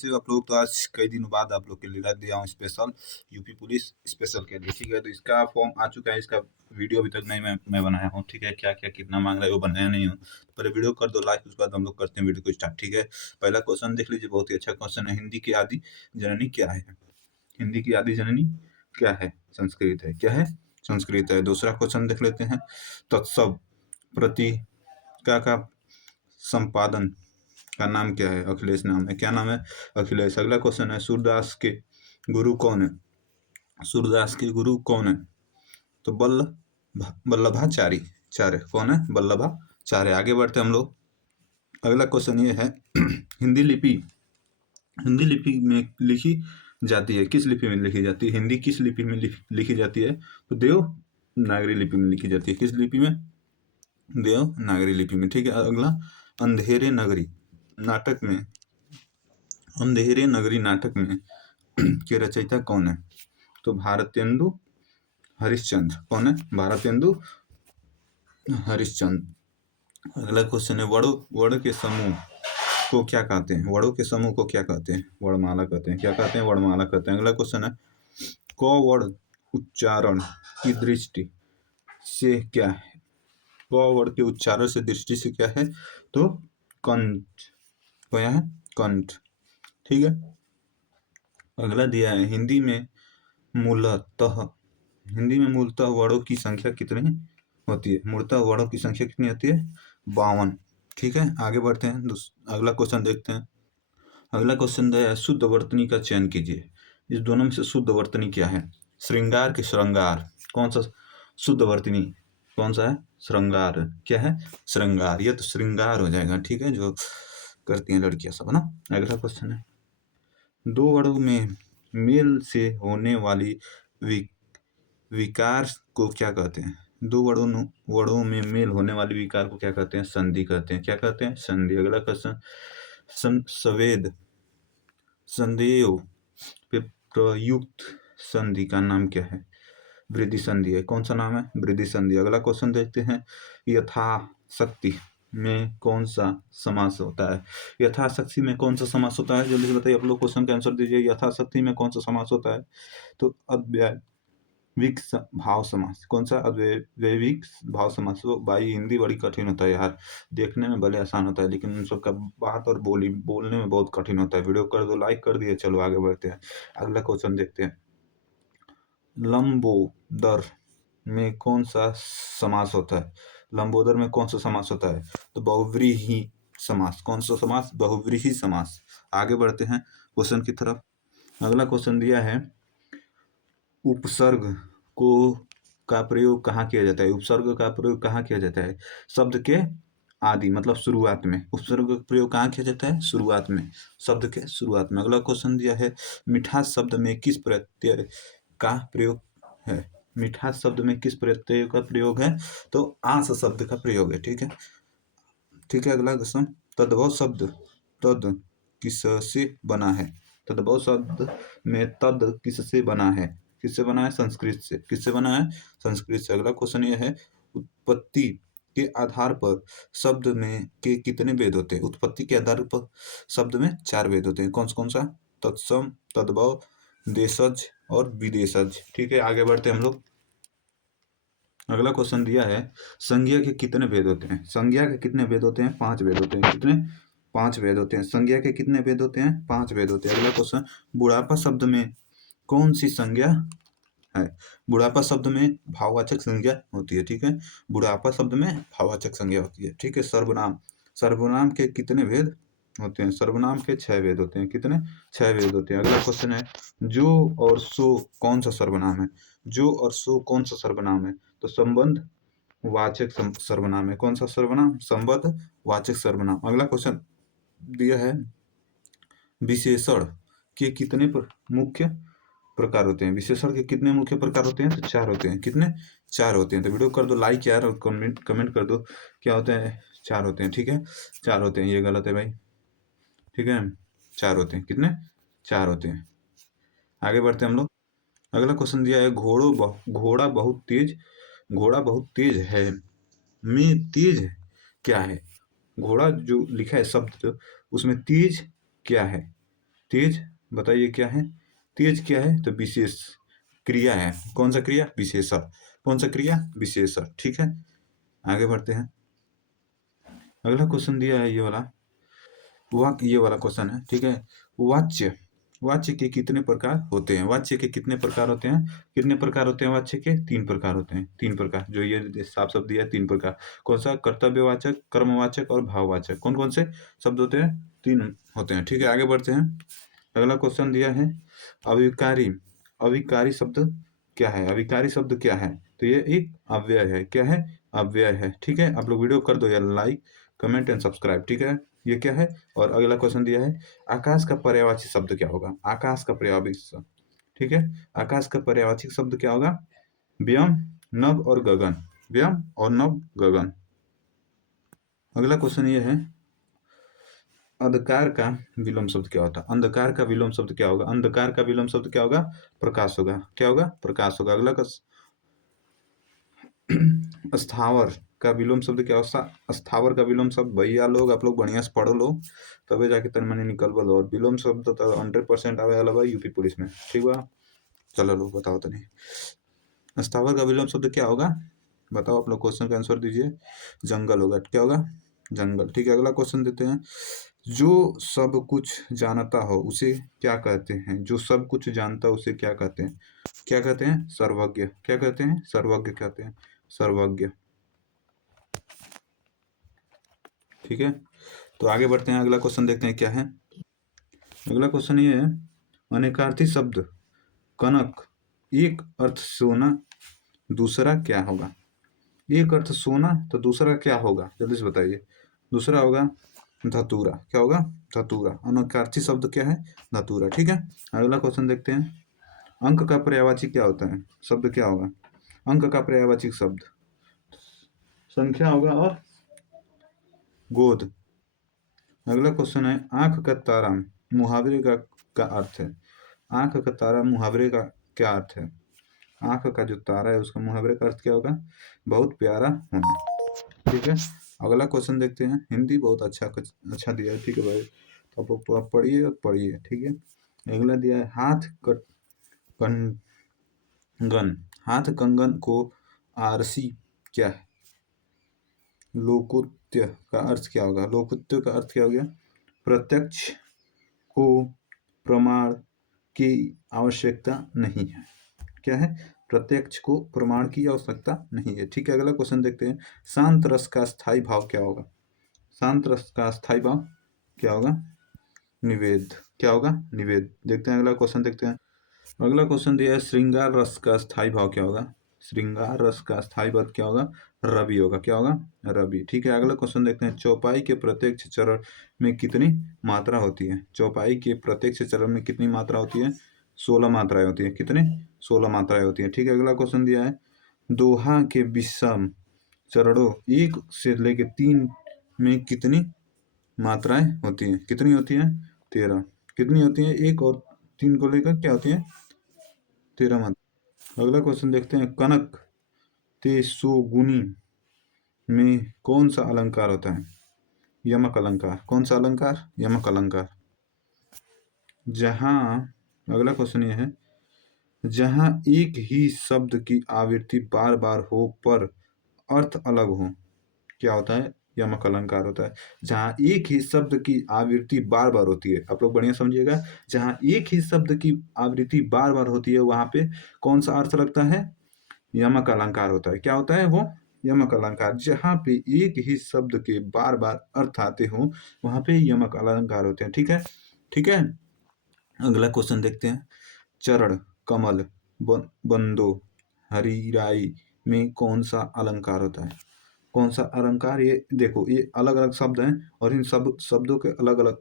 से आप लोग तो आज कई दिनों बाद आप लोग के लिए ला दिया हूँ स्पेशल यूपी पुलिस स्पेशल के लिए। ठीक है, तो इसका फॉर्म आ चुका है, इसका वीडियो अभी तक नहीं मैं बनाया हूँ। ठीक है, क्या क्या कितना मांग रहा है वो बनाया नहीं हूँ, तो पहले वीडियो कर दो लाइक, उसके बाद हम लोग करते हैं वीडियो को स्टार्ट। ठीक है, पहला क्वेश्चन देख लीजिए, बहुत ही अच्छा क्वेश्चन है। हिंदी की आदि जननी क्या है? हिंदी की आदि जननी क्या है? संस्कृत है। क्या है? संस्कृत है। दूसरा क्वेश्चन देख लेते हैं, तत्सव पत्रिका का संपादन का नाम क्या है? अखिलेश नाम है। क्या नाम है? अखिलेश। अगला क्वेश्चन है, सूरदास के गुरु कौन है? सूरदास के गुरु कौन है? तो वल्लभाचार्य चार्य। कौन है? वल्लभाचार्य। आगे बढ़ते हम लोग। अगला क्वेश्चन ये है हिंदी लिपि में लिखी जाती है, किस लिपि में लिखी जाती है? हिंदी किस लिपि में लिखी जाती है? तो देवनागरी लिपि में लिखी जाती है। किस लिपि में? देवनागरी लिपि में। ठीक है, अगला, अंधेरे नगरी नाटक में अंधेरे नगरी नाटक में के रचयिता कौन है? तो भारतेंदु हरिश्चंद्र। कौन है? भारतेंदु हरिश्चंद्र। अगला क्वेश्चन है, वर्ण के समूह को क्या कहते हैं? वर्ण के समूह को क्या कहते हैं? वर्णमाला कहते हैं। क्या कहते हैं? वर्णमाला कहते हैं। अगला क्वेश्चन है, क वर्ण उच्चारण की दृष्टि से क्या है? क वर्ण के उच्चारण से दृष्टि से क्या है? तो कंठ। क्या है? कंठ। ठीक है, अगला दिया है, हिंदी में मूलतः वर्णों की संख्या कितनी होती है? मूलतः वर्णों की संख्या कितनी होती है? 52। ठीक है, आगे बढ़ते हैं, अगला क्वेश्चन देखते हैं। अगला क्वेश्चन है, शुद्ध वर्तनी का चयन कीजिए। इस दोनों में से शुद्ध वर्तनी क्या है? श्रृंगार के श्रृंगार। कौन सा शुद्ध वर्तनी? कौन सा है? श्रृंगार। क्या है? श्रृंगार। ये तो श्रृंगार हो जाएगा। ठीक है, जो करती हैं लड़कियां सब, है ना। अगला क्वेश्चन है, दो वर्णों में मेल से होने वाली विकार को क्या कहते हैं? दो वर्णों में मेल होने वाली विकार को क्या कहते हैं? संधि कहते हैं। क्या कहते हैं? संधि। अगला क्वेश्चन, संदेव पे प्रयुक्त संधि का नाम क्या है? वृद्धि संधि है। कौन सा नाम है? वृद्धि संधि। अगला क्वेश्चन देखते हैं, यथाशक्ति में कौन सा समास होता है? यथाशक्ति में कौन सा समास होता है? जल्दी से बताइए, आप लोग क्वेश्चन का आंसर दीजिए। यथाशक्ति में कौन सा समास होता है? तो अव्ययविक भाव समास। कौन सा? अव्ययविक भाव समास। वो भाई हिंदी बड़ी कठिन होता है यार, देखने में भले आसान होता है लेकिन उन सबका बात और बोलने में बहुत कठिन होता है। वीडियो कर दो लाइक, कर दिए। चलो आगे बढ़ते हैं, अगला क्वेश्चन देखते हैं। लंबोदर में कौन सा समास होता है? लंबोदर में कौन सा समास होता है? तो बहुव्रीहि समास। कौन सा समास? बहुव्रीहि समास। आगे बढ़ते हैं क्वेश्चन की तरफ। अगला क्वेश्चन दिया है, उपसर्ग को का प्रयोग कहाँ किया जाता है? उपसर्ग का प्रयोग कहाँ किया जाता है? शब्द के आदि मतलब शुरुआत में। उपसर्ग का प्रयोग कहाँ किया जाता है? शुरुआत में, शब्द के शुरुआत में। अगला क्वेश्चन दिया है, मिठास शब्द में किस प्रत्यय का प्रयोग है? मिठास शब्द में किस प्रत्यय का प्रयोग है? तो आस शब्द का प्रयोग है। ठीक है, ठीक है, अगला क्वेश्चन, तद्भव शब्द तद किससे बना है? तद्भव शब्द में तद किससे बना है? किससे बना है? संस्कृत से। किससे बना है? संस्कृत से। अगला क्वेश्चन यह है, उत्पत्ति के आधार पर शब्द में के कितने भेद होते हैं? उत्पत्ति के आधार पर शब्द में 4 भेद होते हैं। कौन सा? तत्सम, तद्भव, देशज और विदेशज। ठीक है, आगे बढ़ते हम लोग। अगला क्वेश्चन दिया है, संज्ञा के कितने भेद होते हैं? संज्ञा के कितने भेद होते हैं? 5 भेद होते हैं। कितने? 5 भेद होते हैं। संज्ञा के कितने भेद होते हैं? 5 भेद होते हैं। अगला क्वेश्चन, बुढ़ापा शब्द में कौन सी संज्ञा है? बुढ़ापा शब्द में भाववाचक संज्ञा होती है। ठीक है, बुढ़ापा शब्द में भाववाचक संज्ञा होती है। ठीक है, सर्वनाम के कितने भेद होते हैं? सर्वनाम के 6 भेद होते हैं। कितने? 6 भेद होते हैं। अगला क्वेश्चन है, जो और सो कौन सा सर्वनाम है? जो और सो कौन सा सर्वनाम है? तो संबंध वाचक सर्वनाम है। कौन सा सर्वनाम? संबंध वाचक सर्वनाम। अगला क्वेश्चन दिया है, विशेषण के कितने मुख्य प्रकार होते हैं? विशेषण के कितने मुख्य प्रकार होते हैं? तो 4 होते हैं। कितने? 4 होते हैं। तो वीडियो कर दो लाइक यार, और कमेंट कर दो क्या होते हैं? 4 होते हैं। ठीक है, 4 होते हैं। ये गलत है भाई। ठीक है, 4 होते हैं। कितने? 4 होते हैं। आगे बढ़ते हैं हम लोग। अगला क्वेश्चन दिया है, घोड़ा बहुत तेज है में तेज क्या है? घोड़ा जो लिखा है शब्द, उसमें तेज क्या है? तेज बताइए क्या है? तेज क्या है? तो विशेष क्रिया है। कौन सा क्रिया? विशेषण। कौन सा क्रिया? विशेषण। ठीक है, आगे बढ़ते हैं। अगला क्वेश्चन दिया है ये वाला, वाक्य, ये वाला क्वेश्चन है, ठीक है। वाच्य, वाच्य के कितने प्रकार होते हैं? वाच्य के कितने प्रकार होते हैं? कितने प्रकार होते हैं वाच्य के? 3 प्रकार होते हैं। 3 प्रकार, जो ये साफ शब्द दिया है, 3 प्रकार। कौन सा? कर्तव्यवाचक, कर्मवाचक और भाववाचक। कौन कौन से शब्द होते हैं? 3 होते हैं। ठीक है, आगे बढ़ते हैं। अगला क्वेश्चन दिया है अविकारी, अविकारी शब्द क्या है? अविकारी शब्द क्या है? तो ये एक अव्यय है। क्या है? अव्यय है। ठीक है, आप लोग वीडियो कर दो यार लाइक, कमेंट एंड सब्सक्राइब। ठीक है, ये क्या है? और अगला क्वेश्चन दिया है आकाश का पर्यायवाची शब्द क्या होगा? आकाश का पर्यायवाची शब्द, ठीक है, आकाश का पर्यायवाची शब्द क्या होगा? व्योम, नभ और गगन। व्योम और नभ, गगन। अगला क्वेश्चन ये है अंधकार का विलोम शब्द क्या होता है? अंधकार का विलोम शब्द क्या होगा? अंधकार का विलोम शब्द क्या होगा? प्रकाश होगा। क्या होगा? प्रकाश होगा। अगला स्थावर का विलोम शब्द क्या होता? स्थावर का विलोम शब्द, भैया लोग आप लोग बढ़िया से पढ़ो लो, तबे जाके तन मनी निकल बोलो। और विलोम शब्द तो 100% आवे वाला बा यूपी पुलिस में। ठीक बा, चलो लो बताओ तनी स्थावर का विलोम शब्द क्या होगा? बताओ, आप लोग क्वेश्चन का आंसर दीजिए। जंगल होगा। क्या होगा? जंगल। ठीक है, अगला क्वेश्चन देते हैं। जो सब कुछ जानता हो उसे क्या कहते हैं? जो सब कुछ जानता है उसे क्या कहते हैं? क्या कहते हैं? सर्वज्ञ। क्या कहते हैं? सर्वज्ञ कहते हैं। सर्वज्ञ। ठीक है, तो आगे बढ़ते हैं। अगला क्वेश्चन देखते हैं क्या है। अगला क्वेश्चन ये है अनेकार्थी शब्द कनक, एक अर्थ सोना, दूसरा क्या होगा? एक अर्थ सोना तो दूसरा क्या होगा? जल्दी से बताइए। दूसरा होगा धतूरा। क्या होगा? धतूरा। अनकार्थी शब्द क्या है? धतूरा। ठीक है, अगला क्वेश्चन देखते हैं। अंक का पर्यायवाची क्या होता है? शब्द क्या होगा? अंक का पर्यायवाची शब्द संख्या होगा और गोद। अगला क्वेश्चन है आंख का तारा मुहावरे का अर्थ है। आंख का तारा मुहावरे का क्या अर्थ है? आंख का जो तारा है उसका मुहावरे का अर्थ क्या होगा? बहुत प्यारा होना। ठीक है, अगला क्वेश्चन देखते हैं। हिंदी बहुत अच्छा दिया है। ठीक है भाई, तो आप पढ़िए पढ़िए। ठीक है, अगला दिया है हाथ कंगन। हाथ कंगन को आरसी क्या है? लोकोत्य का अर्थ क्या होगा? लोकोत्य का अर्थ क्या हो गया? प्रत्यक्ष को प्रमाण की आवश्यकता नहीं है। क्या है? प्रत्यक्ष को प्रमाण की आवश्यकता नहीं है। ठीक है, अगला क्वेश्चन देखते हैं। शांत रस का स्थायी भाव क्या होगा? शांत रस का स्थायी भाव क्या होगा? निवेद। क्या होगा? निवेद। देखते हैं अगला क्वेश्चन देखते हैं। अगला क्वेश्चन दिया है श्रृंगार रस का स्थायी भाव क्या होगा? श्रृंगार रस का स्थायी भाव क्या होगा? रवि होगा। क्या होगा? रवि। ठीक है, अगला क्वेश्चन देखते हैं। चौपाई के प्रत्यक्ष चरण में कितनी मात्रा होती है? चौपाई के प्रत्यक्ष चरण में कितनी मात्रा होती है? 16 मात्राएं होती है। कितने? 16 मात्राएं होती है। ठीक है, अगला क्वेश्चन दिया है दोहा के विषम चरणों 1 से लेकर 3 में कितनी मात्राएं होती हैं? कितनी होती हैं? 13। कितनी होती हैं? 1 और 3 को लेकर क्या होती है? 13 मात्रा। अगला क्वेश्चन देखते हैं। कनक तेसोगुनी में कौन सा अलंकार होता है? यमक अलंकार। कौन सा अलंकार? यमक अलंकार। जहां अगला क्वेश्चन ये है जहां एक ही शब्द की आवृत्ति बार बार हो पर अर्थ अलग हो, क्या होता है? यमक अलंकार होता है। जहां एक ही शब्द की आवृत्ति बार बार होती है, आप लोग बढ़िया समझिएगा, जहां एक ही शब्द की आवृत्ति बार बार होती है वहां पे कौन सा अर्थ लगता है? यमक अलंकार होता है। क्या होता है वो? यमक अलंकार। जहां पे एक ही शब्द के बार बार अर्थ आते हो वहां पे यमक अलंकार होते हैं। ठीक है, ठीक है, अगला क्वेश्चन देखते हैं। चरण, कमल, बंदो, हरिराई में कौन सा अलंकार होता है? कौन सा अलंकार? ये देखो, ये अलग अलग शब्द हैं और इन सब शब्दों के अलग अलग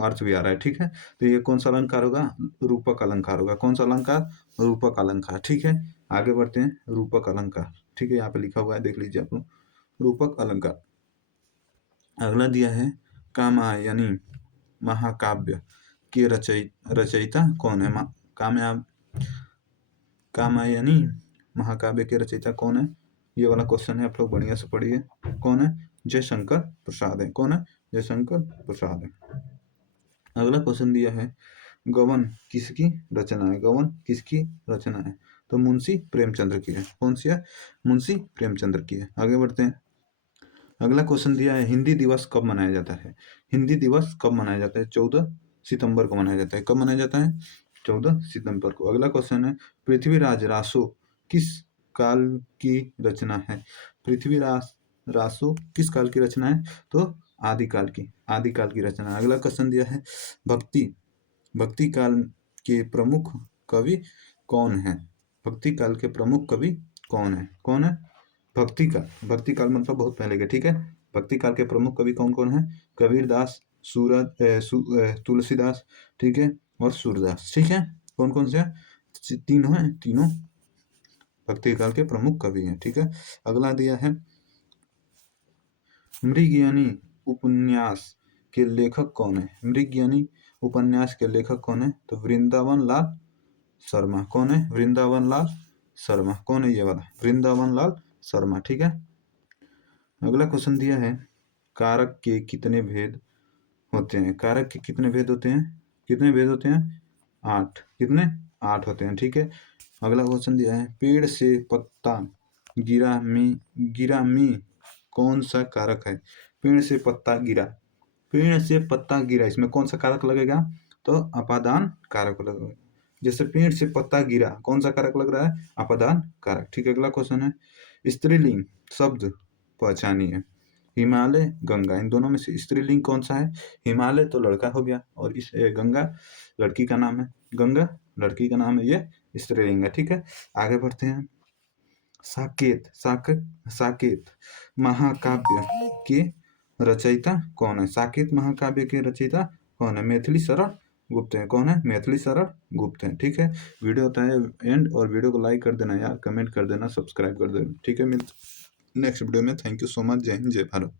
अर्थ भी आ रहा है। ठीक है, तो ये कौन सा अलंकार होगा? रूपक अलंकार होगा। कौन सा अलंकार? रूपक अलंकार। ठीक है, आगे बढ़ते हैं। रूपक अलंकार, ठीक है, यहाँ पे लिखा हुआ है, देख लीजिए आप लोग। रूपक अलंकार। अगला दिया है कामायनी महाकाव्य के रचयिता कौन है? कामायनी महाकाव्य के रचयिता कौन है? ये वाला क्वेश्चन है, आप लोग बढ़िया से पढ़िए। कौन है? जयशंकर प्रसाद है। कौन है? जयशंकर प्रसाद है। अगला क्वेश्चन दिया है, गबन किसकी रचना है? गबन किसकी रचना है? तो मुंशी प्रेमचंद्र की है। कौन सी है? मुंशी प्रेमचंद्र की है। आगे बढ़ते हैं। अगला क्वेश्चन दिया है, हिंदी दिवस कब मनाया जाता है? हिंदी दिवस कब मनाया जाता है? 14 सितंबर को मनाया जाता है। कब मनाया जाता है? 14 सितंबर को। अगला क्वेश्चन है, पृथ्वीराज रासो किस काल की रचना है? पृथ्वीराज रासो किस काल की रचना है? तो आदिकाल की रचना है। अगला क्वेश्चन दिया है, भक्ति भक्ति काल के प्रमुख कवि कौन है? भक्ति काल के प्रमुख कवि कौन है? कौन है? भक्ति काल मतलब बहुत पहले के, ठीक है। भक्ति काल के प्रमुख कवि कौन कौन है? कबीरदास, तुलसीदास, ठीक है, और सूरदास, ठीक है। कौन कौन से हैं? तीनों हैं, तीनों भक्ति काल के प्रमुख कवि हैं, ठीक है। अगला दिया है, मृगयानी उपन्यास के लेखक कौन है? मृगयानी उपन्यास के लेखक कौन है? तो वृंदावन लाल शर्मा। कौन है? वृंदावन लाल शर्मा। कौन है ये वाला? वृंदावन लाल शर्मा, ठीक है। अगला क्वेश्चन दिया है, कारक के कितने भेद होते हैं? कारक के कितने भेद होते हैं? कितने भेद होते हैं? 8। कितने? 8 होते हैं, ठीक है। अगला क्वेश्चन दिया है, पेड़ से पत्ता गिरा में कौन सा कारक है? पेड़ से पत्ता गिरा, पेड़ से पत्ता गिरा, इसमें कौन सा कारक लगेगा? तो अपादान कारक लगेगा। जैसे पेड़ से पत्ता गिरा, कौन सा कारक लग रहा है? अपादान कारक, ठीक है। अगला क्वेश्चन है, स्त्रीलिंग शब्द पहचानिए। हिमालय, गंगा, इन दोनों में से स्त्रीलिंग कौन सा है? हिमालय तो लड़का हो गया, और इस गंगा लड़की का नाम है। गंगा लड़की का नाम है, ये स्त्रीलिंग है, ठीक है। आगे बढ़ते हैं। साकेत महाकाव्य के रचयिता कौन है? साकेत महाकाव्य के रचयिता कौन है? मैथिली शरण गुप्त है। कौन है? मैथिली शरण गुप्त है, ठीक है। वीडियो होता है एंड, और वीडियो को लाइक कर देना यार, कमेंट कर देना, सब्सक्राइब कर देना, ठीक है। मिलते नेक्स्ट वीडियो में। Thank you so much. जय हिंद, जय भारत।